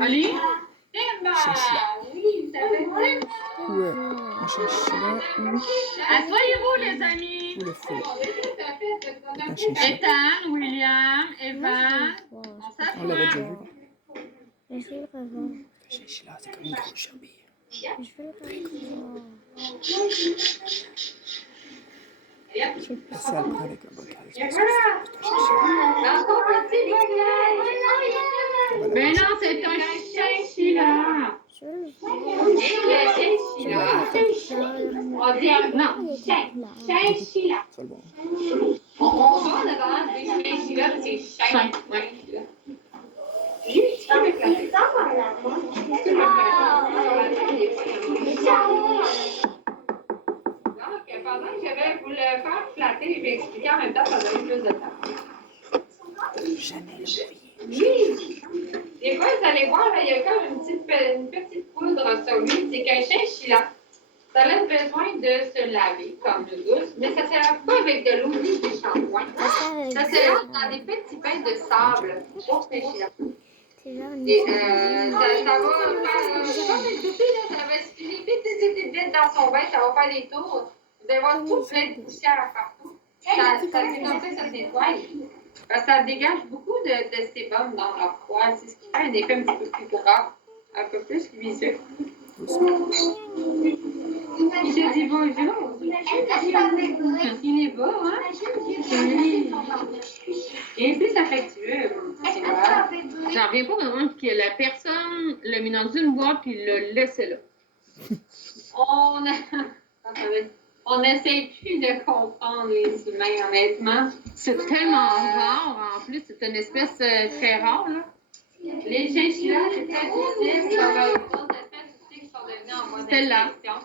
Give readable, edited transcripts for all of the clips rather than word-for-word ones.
Ali? Chinchilla. Oui, ça fait mal. Ou un chinchilla ou Asseyez-vous, les amis. le fouet. Un chinchilla. Ethan, William, Evan. On On l'avait déjà s'assoit. vu. Mais je vais le revoir. Le chinchilla, c'est comme une grosse gerbille. Je vais le revoir. Et ça, elle prend avec un bocal. C'est parce que c'est un chinchilla. Mais non, c'est un chinchilla. Je vais le On dit non, chinchilla. C'est le bon. On va devant des chinchillas, c'est chien. Pendant que j'avais voulu le faire flatter, je vais expliquer en même temps, ça donne plus de temps. Jamais le Oui! Des fois, vous allez voir, là, il y a comme une petite poudre sur lui. C'est qu'un chinchilla, ça a besoin de se laver comme une douce, mais ça ne se lave pas avec de l'eau ni du shampoing. Ça se lave dans des petits pains de sable pour chinchilla. Et ça va faire comme une toupie, là, ça va se filer vite dans son bain, ça va faire des tours. Vous allez voir tout plein de poussière partout. Ça se nettoie. Parce que ça dégage beaucoup de sébum dans leur poils. C'est ce qui fait un effet un petit peu plus gras, un peu plus luiseux. Il te dit bonjour. Il est beau, hein? Oui. Il est plus affectueux. J'en reviens pas vraiment que la personne l'a mis dans une boîte puis l'a laissé là. On n'essaie plus de comprendre les humains, honnêtement. C'est tellement rare, en plus, c'est une espèce très rare, là. Les chinchillas, c'est très difficile. Comme d'autres espèces aussi qui sont devenues en voie d'extinction.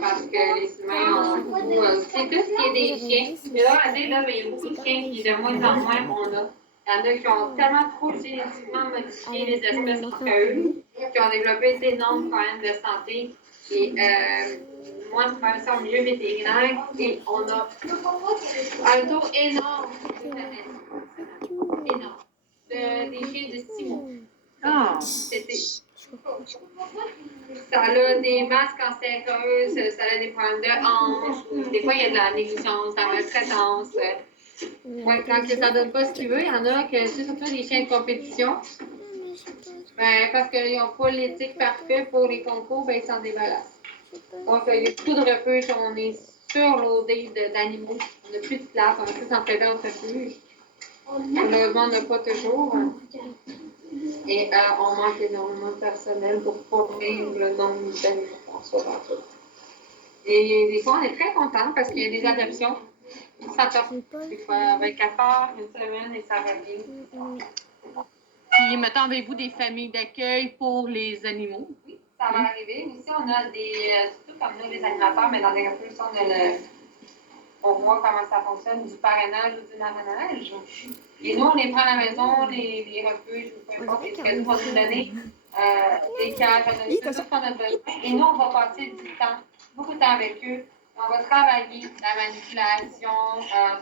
Parce que les humains ont beaucoup. C'est tout ce qui est des chiens. Mais là, il y a beaucoup de chiens qui, de moins en moins, on a. Il y en a qui ont tellement trop génétiquement modifié les espèces entre eux, qui ont développé d'énormes problèmes de santé. Et moi, je travaille ça au milieu vétérinaire et on a un taux énorme des chiens de 6 mois. Ah! Ça a des masses cancéreuses, ça a des problèmes de hanches, des fois il y a de la négligence, de la maltraitance. Ouais, quand ça ne donne pas ce qu'il veut, il y en a que c'est surtout des chiens de compétition. Ben, parce qu'ils n'ont pas l'éthique parfaite pour les concours, ben, ils s'en débarrassent. Donc, il y a beaucoup de refuges, on est surloadé d'animaux. On n'a plus de place, on a plus d'entraîneurs en refuge. Malheureusement, on n'a pas toujours. Et on manque énormément de personnel pour former le nombre d'animaux qu'on soit dans tout. Et des fois, on est très contents parce qu'il y a des adoptions. Ça top. Des fois, 24 heures, une semaine, et ça revient. Puis, mettons, avez-vous des familles d'accueil pour les animaux? Oui, ça va arriver. Aussi, on a des, surtout comme nous, les animateurs, mais dans les refuges, on voit comment ça fonctionne, du parrainage ou du marrainage. Et nous, on les prend à la maison, les refuges, ou peu importe, ce que nous, on va nous donner, des cages, tout ce qu'on a besoin. Et nous, on va passer du temps, beaucoup de temps avec eux. On va travailler la manipulation,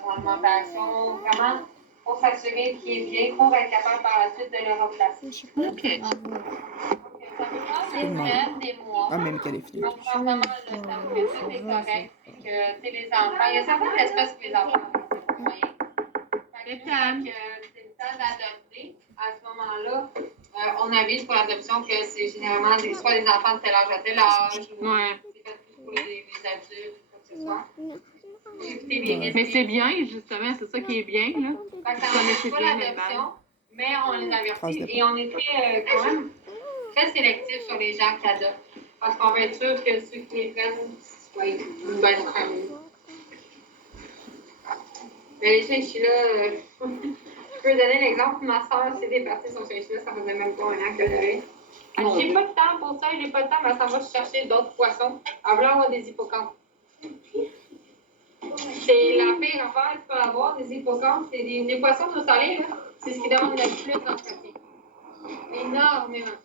son alimentation, vraiment pour s'assurer qu'il est bien, pour être capable par la suite de le remplacer. OK. Ça peut prendre des semaines, des mois. Ah, même qu'elle est finie. On prend vraiment le temps que tout est correct. Que les enfants, il y a certaines espèces que les enfants ont moyen. C'est le temps d'adopter. À ce moment-là, on avise pour l'adoption que c'est généralement soit les enfants de tel âge à tel âge, ou c'est fait plus pour les adultes, quoi que ce soit. Mais c'est bien, justement, c'est ça qui est bien, là. On ne pas l'adoption, mais on les avertit et on est très, quand même, très sélectif sur les gens qui adoptent. Parce qu'on veut être sûr que ceux qui les prennent soient une bonne famille. Mais les chinchillas, je peux donner l'exemple. Ma soeur s'est départie son chinchilla, ça faisait même pas un an qu'elle l'avait. J'ai pas de temps pour ça, j'ai pas de temps, mais ça va chercher d'autres poissons. Elle veut avoir des hippocampes. C'est la pire affaire que tu peux avoir, des hippocampes. C'est des poissons d'eau salée, là. C'est ce qui demande le plus d'entretien. Énormément.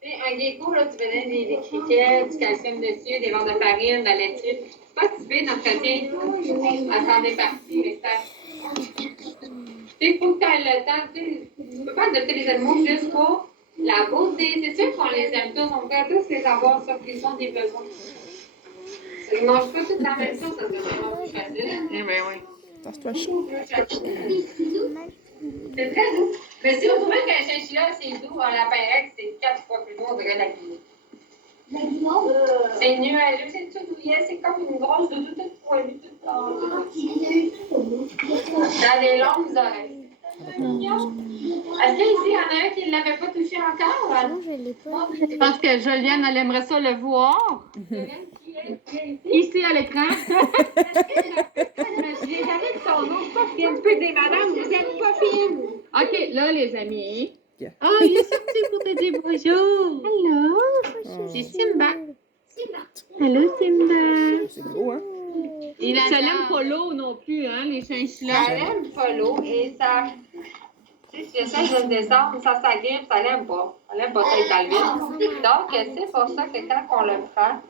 Tu sais, un gecko, là, tu veux donner des criquets, du calcium dessus, des verres de farine, de la laitue. C'est pas si vite d'entretien. Elle s'en départit, les stages. Tu sais, il faut que tu aies le temps. Tu peux pas adopter les animaux juste pour La beauté, c'est sûr qu'on les aime tous. On peut tous les avoir sauf qu'ils ont des besoins. Ils ne mangent pas tout en même temps, ça serait vraiment plus facile. Eh bien, oui. Tasse-toi chaud. C'est très doux. Mais si vous trouvez qu'un chinchilla, c'est doux, un lapin règle, c'est 4 fois plus doux, on dirait la guimauve. La guimauve? C'est nuageux, c'est tout douillet, c'est comme une grosse doudou toute poilue, toute dans les longues oreilles. Est-ce qu'ici, il y en a un qui ne l'avait pas touché encore? Non, je l'ai pas. Je pense que Juliane, elle aimerait ça le voir. Ici, à l'écran. Je n'ai jamais de son nom, pas fine. Peu des madames, vous êtes pas fine. OK, là, les amis. Yeah. Oh, il est sorti pour te dire bonjour. Hello. C'est Simba. Hello, Simba. C'est gros, hein? Il n'aime pas l'eau non plus, hein, les chinchillas. Ça l'aime pas l'eau et ça. Si j'essaie de le descendre, ça s'agrippe, ça l'aime pas. Ça l'aime pas être dans le vide. Donc, c'est pour ça que quand on le prend,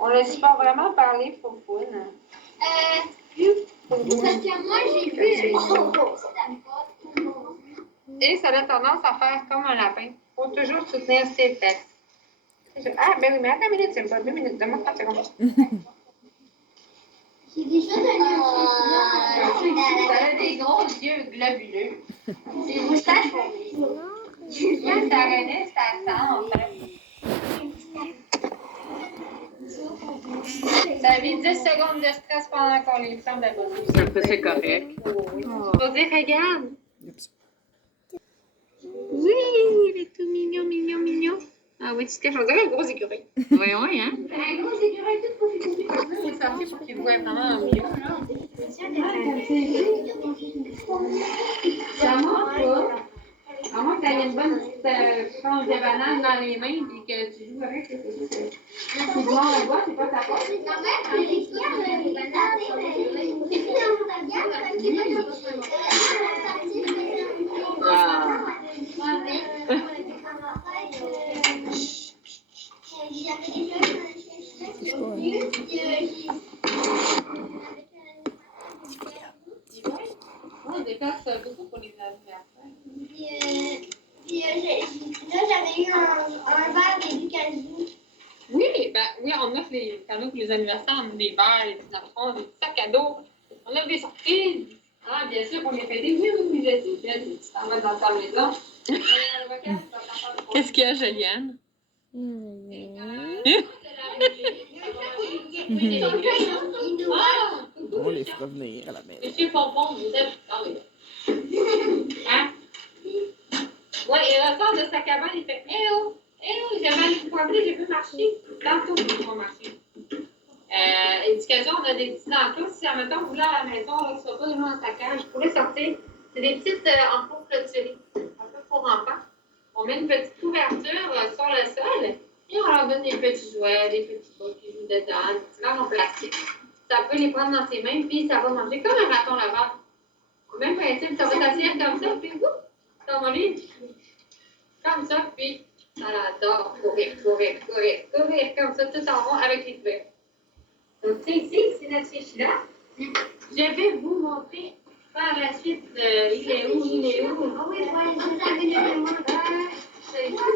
on ne laisse pas vraiment parler foufoune. Parce que moi, j'ai vu Et ça a tendance à faire comme un lapin. Il faut toujours soutenir ses fesses. Ah, ben oui, mais attends une minute, c'est pas 2 minutes. Donne-moi 30 secondes. j'ai déjà donné un chinchilla. Ça a des gros yeux globuleux. Des moustaches pour Julien s'arrêtait, ça sent, en fait. Ça avait 10 secondes de stress pendant qu'on les ferme d'abord. C'est correct. Faut dire, regarde. Oups. Oui, il est tout mignon, mignon, mignon. Ah oui, tu te caches, on dirait un gros écureuil. Oui, oui, hein? Un gros écureuil tout profité. C'est sorti pour qu'il voit vraiment mieux. Ça manque pas. À moins que tu aies une bonne petite tranche de banane dans les mains et que tu joues avec, c'est sûr que tu dois en bois, c'est pas ta faute. Quand même, les bananes, les bananes, c'est plus dans ta viande, parce que là, On dépasse beaucoup pour les anniversaires. là, j'avais eu un verre de Ducazou. Oui, ben oui, on offre les cadeaux pour les anniversaires, on a des verres, des petits enfants, des petits sacs à dos. On a des surprises. Ah, bien sûr, pour les fêter. Oui, oui, oui, je sais. Tu t'en vas dans ta maison. Qu'est-ce qu'il y a, Juliane? On les fera venir à la maison. Monsieur Pompon, vous êtes. Ah oui. Hein? Oui, il ressort de sa cabane, il fait eh oh, j'avais allé poivrer, j'ai vu marcher. Tantôt, je vais marcher. Éducation, on a des petits enclos. Si, admettons, vous voulez à la maison, là, que ce soit pas devant ta cage, vous pouvez sortir. C'est des petites enclos clôturés, un peu pour enfants. On met une petite couverture sur le sol et on leur donne des petits jouets, des petits bouts qui jouent dedans, des petits verres en plastique. Ça peut les prendre dans ses mains, puis ça va manger comme un raton laveur. Au même principe, ça va s'asseoir comme ça, puis ça va aller comme ça, puis ça adore courir, comme ça, tout en rond avec les feuilles. Donc, ici, c'est notre chinchilla. Je vais vous montrer par la suite, il est où? Ah oui, vous avez le mémoire. C'est quoi?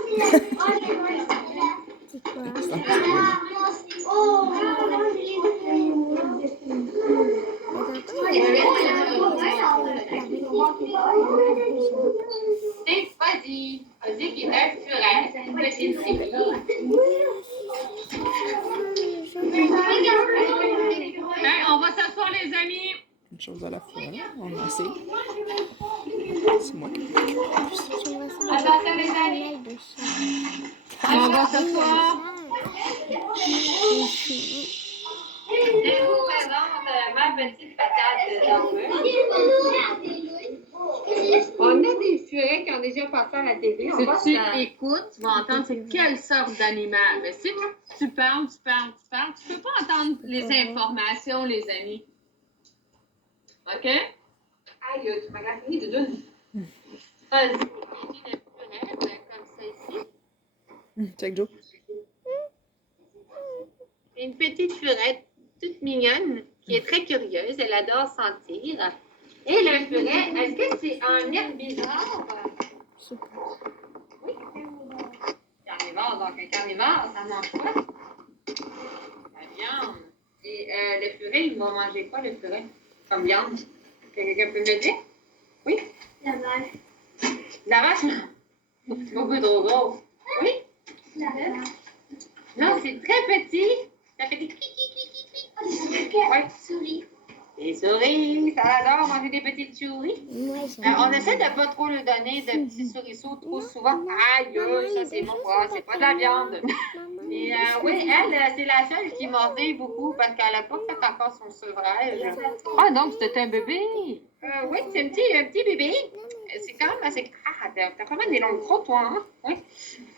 C'est Fuzzy. Fuzzy qui est un furet, c'est une petite fille. On va s'asseoir, les amis. Une chose à la fois, hein? On essaie. C'est moi qui Attention, les amis. On va s'asseoir. Je vous présente ma petite patate dormeuse. On a des furets qui ont déjà passé à la télé. Si tu écoutes, tu vas entendre c'est quelle sorte d'animal. Mais si tu parles, tu peux pas entendre les informations, les amis. OK? Aïe, tu m'as gagné de deux. Vas-y. Une furette comme celle-ci. Check Joe. Une petite furette toute mignonne qui est très curieuse. Elle adore sentir. Et le furet, est-ce que c'est un herbivore? Oui. carnivore. Donc, un carnivore, ça mange quoi? La viande. Et le furet, il va manger quoi, le furet? Comme viande? Quelqu'un peut me dire? Oui? La vache. La vache? C'est beaucoup trop gros. Oui? La vache. Non, c'est très petit. Ça fait des cri. Ouais. Souris. Les souris, ça adore manger des petites souris. Moi, On essaie de ne pas trop lui donner de petits souriceaux trop souvent. Aïe, ça c'est mon poids, c'est pas de la viande. Et oui, elle, c'est la seule qui mordait beaucoup parce qu'elle n'a pas fait encore son sevrage. Ah, donc c'était un bébé. Oui, c'est un petit bébé. C'est quand même assez. Ah, t'as quand même des longs crocs, toi, hein? Oui.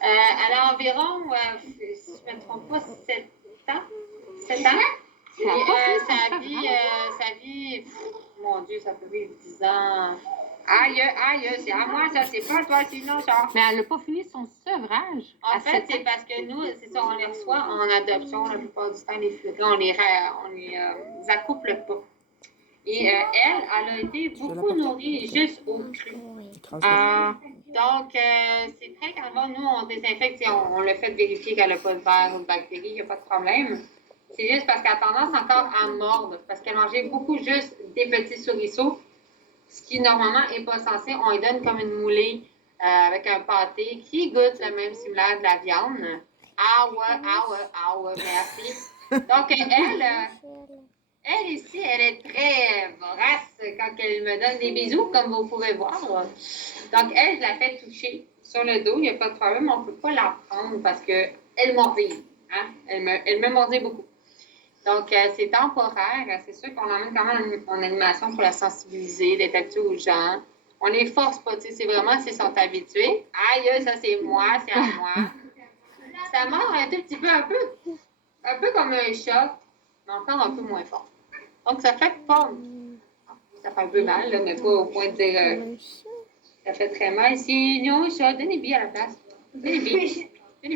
Elle a environ, si je ne me trompe pas, 7 ans. 7 ans. Et sa vie, mon Dieu, ça peut vivre 10 ans. Aïe, c'est à moi, ça, c'est pas à toi, sinon, ça. Mais elle n'a pas fini son sevrage. En fait, c'est parce que nous, c'est ça, on les reçoit en adoption la plupart du temps, les furets. On les accouple pas. Et elle a été beaucoup nourrie juste au cru. Donc, c'est très calmant. Nous, on désinfecte et on le fait vérifier qu'elle n'a pas de vers ou de bactéries, il n'y a pas de problème. C'est juste parce qu'elle a tendance encore à mordre, parce qu'elle mangeait beaucoup juste des petits souriceaux, ce qui normalement n'est pas censé. On lui donne comme une moulée avec un pâté qui goûte le même similaire de la viande. Ah ouais, merci. Donc, elle ici, elle est très vorace quand elle me donne des bisous, comme vous pouvez voir. Donc, elle, je la fais toucher sur le dos, il n'y a pas de problème, on ne peut pas la prendre parce qu'elle mordait. Hein? Elle me mordait beaucoup. Donc, c'est temporaire. C'est sûr qu'on l'emmène quand même en animation pour la sensibiliser, d'être habitué aux gens. On les force pas, tu sais, c'est vraiment s'ils sont habitués. Aïe, ça c'est moi, c'est à moi. Ça mord un tout petit peu, un peu comme un chat, mais encore un peu moins fort. Donc, ça fait pas... Ça fait un peu mal, là, mais pas au point de dire... ça fait très mal. Si nous, chat, donnez billes à la place. Donnez billes. Je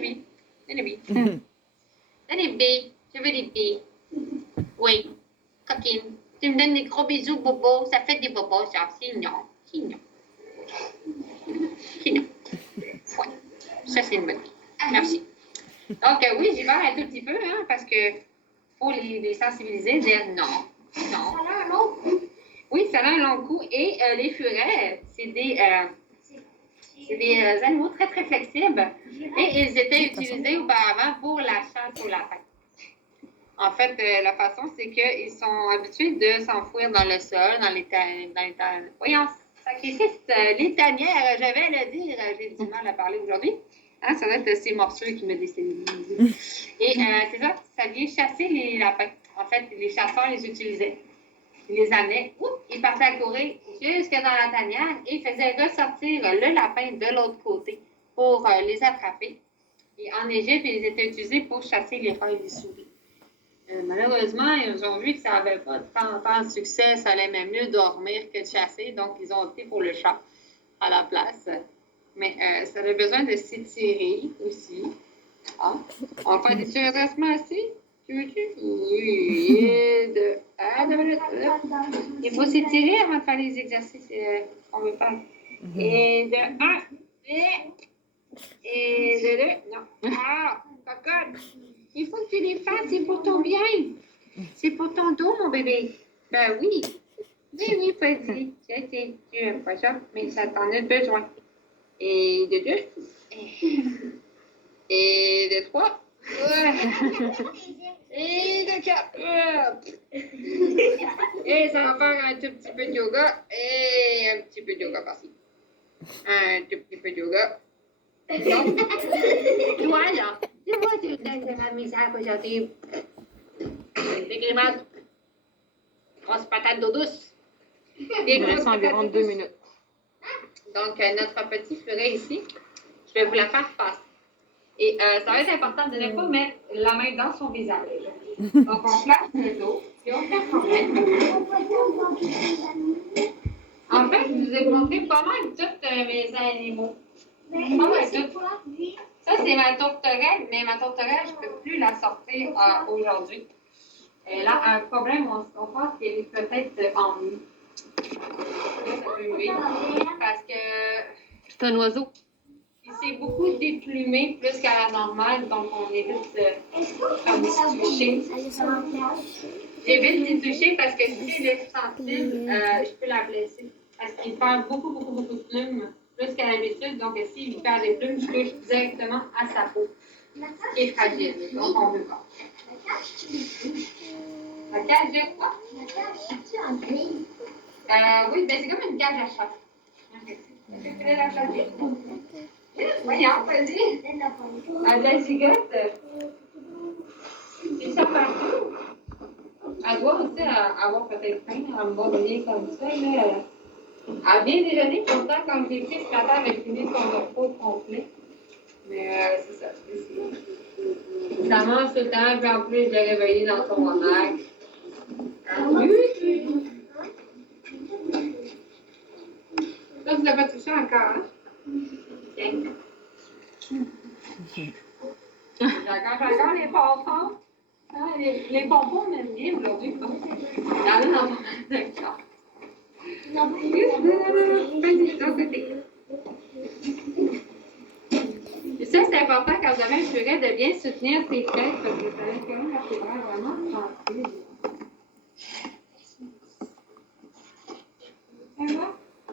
veux des billes. Oui, coquine. Tu me donnes des gros bisous, Bobo. Ça fait des bobos, ça. Sinon. Ouais. Ça, c'est une bonne idée. Merci. Donc, oui, j'y vais un tout petit peu, hein, parce que faut les sensibiliser, dire non. Ça a un long coup. Oui, ça a un long coup. Et les furets, c'est des animaux très, très flexibles. Et ils étaient utilisés auparavant pour la chasse au lapin. En fait, la façon, c'est qu'ils sont habitués de s'enfouir dans le sol, dans les voyons, sacrifice, les tanières, je vais le dire, j'ai du mal à parler aujourd'hui. Hein, ça doit être ces morceaux qui me déstabilisent. Et c'est ça, ça vient chasser les lapins. En fait, les chasseurs les utilisaient. Ils les amenaient, ils partaient à courir jusque dans la tanière et faisaient ressortir le lapin de l'autre côté pour les attraper. Et en Égypte, ils étaient utilisés pour chasser les rats et les souris. Malheureusement, ils ont vu que ça n'avait pas tant de succès, ça allait même mieux dormir que de chasser, donc ils ont opté pour le chat à la place. Mais ça avait besoin de s'étirer aussi. Ah, on va faire des surélassements ici. Tu veux-tu? Oui. Il faut s'étirer avant de faire les exercices qu'on veut faire. Et de 1. Et de 2. Non. Ah, cocotte. Il faut que tu les fasses, c'est pour ton bien. C'est pour ton dos, mon bébé. Ben oui. Oui, vas-y. Tu n'aimes pas ça, mais ça t'en a besoin. Et de 2. Et de 3. Et de 4. Et ça va faire un tout petit peu de yoga. Et un petit peu de yoga par-ci. Un tout petit peu de yoga. Donc, toi, là. Tu vois, tu donnes de la misère aujourd'hui. Des grimaces. Grosse patate d'eau douce. Il me reste environ 2 minutes. Donc, notre petit furet ici, je vais vous la faire passer. Et ça va être important de ne pas mettre la main dans son visage. Donc, on place le dos, puis on fait problème. En fait, je vous ai montré pas mal tous mes animaux. Ça, c'est ma tourterelle, mais ma tourterelle, je ne peux plus la sortir aujourd'hui. Elle a un problème, on pense qu'elle est peut-être en nue. Ça peut arriver parce que C'est un oiseau. ici, c'est beaucoup déplumé plus qu'à la normale, donc on évite comme s'y toucher. J'évite d'y toucher parce que si elle est sensible, je peux la blesser. Parce qu'il perd beaucoup de plumes, plus qu'à l'habitude. Donc, s'il perd des plumes, je touche directement à sa peau, qui est fragile. Donc, on veut pas. La cage de quoi? Oui, ben c'est comme une cage à chat. Est-ce que tu voulais la choisir? Voyons, vas-y. À de la gigotte. C'est ça partout. Elle doit aussi avoir peut-être faim à me donner comme ça. Là. Elle vient déjeuner, pourtant, comme j'ai pris ce matin, elle a fini son repas complet. Mais c'est ça. Ça mange tout le temps, puis en plus, je l'ai réveillée dans son horaire. Oui. Là, tu l'as pas touché encore, hein? Tiens. J'accroche encore les pompons. Ah, les pompons m'aiment bien aujourd'hui. Il y en a dans mon d'accord. Ça, c'est important quand vous avez un furet de bien soutenir ses têtes parce que ça laisse quand même la fibrille vraiment tranquille. Ça va?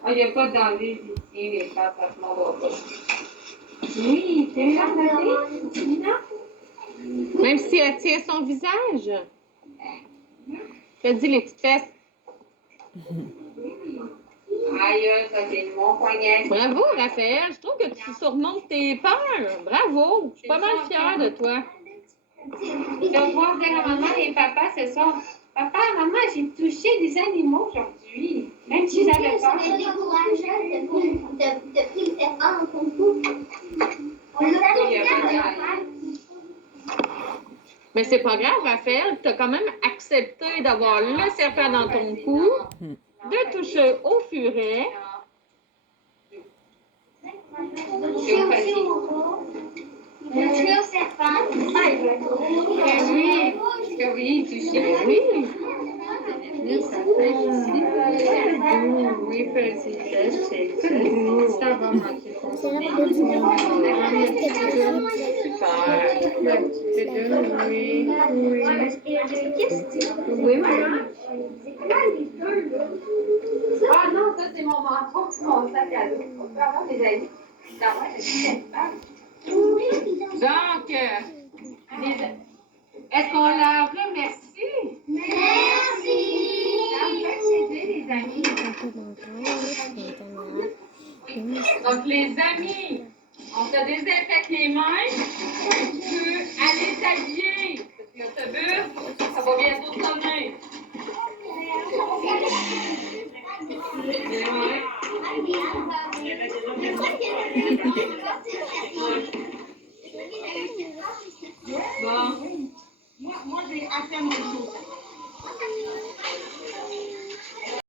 Ah, il n'y a pas d'enlever ici, les pattes, ça se m'en va pas. Oui, c'est bien, non? Même si elle tient son visage. Je te dis les petites fesses. Aïe, ça c'est mon poignet. Bravo, Raphaël. Je trouve que tu surmontes tes peurs. Bravo. Je suis pas mal fière de toi. Je vais pouvoir dire à maman et papa ce soir. Papa, maman, j'ai touché des animaux aujourd'hui. Même si j'avais peur. Ça me décourageait de pris le serpent en concours. On l'a fait. Mais c'est pas grave, Raphaël. Tu as quand même accepté d'avoir le serpent dans ton cou, de toucher au furet. Toucher aussi au toucher au serpent. Oui, toucher. Oui. Oui, ça va marcher. C'est là que tu Oui, maman. Ah non, ça c'est mon manteau, c'est mon sac à dos. On peut avoir des amis. Donc, est-ce qu'on leur remercie? Merci. Ça me fait plaisir, les amis. Donc, les amis, on te désinfecte les mains. Tu peux aller t'habiller. Parce que l'autobus, ça va bientôt sonner. Bon. Moi, j'ai à faire mon chose.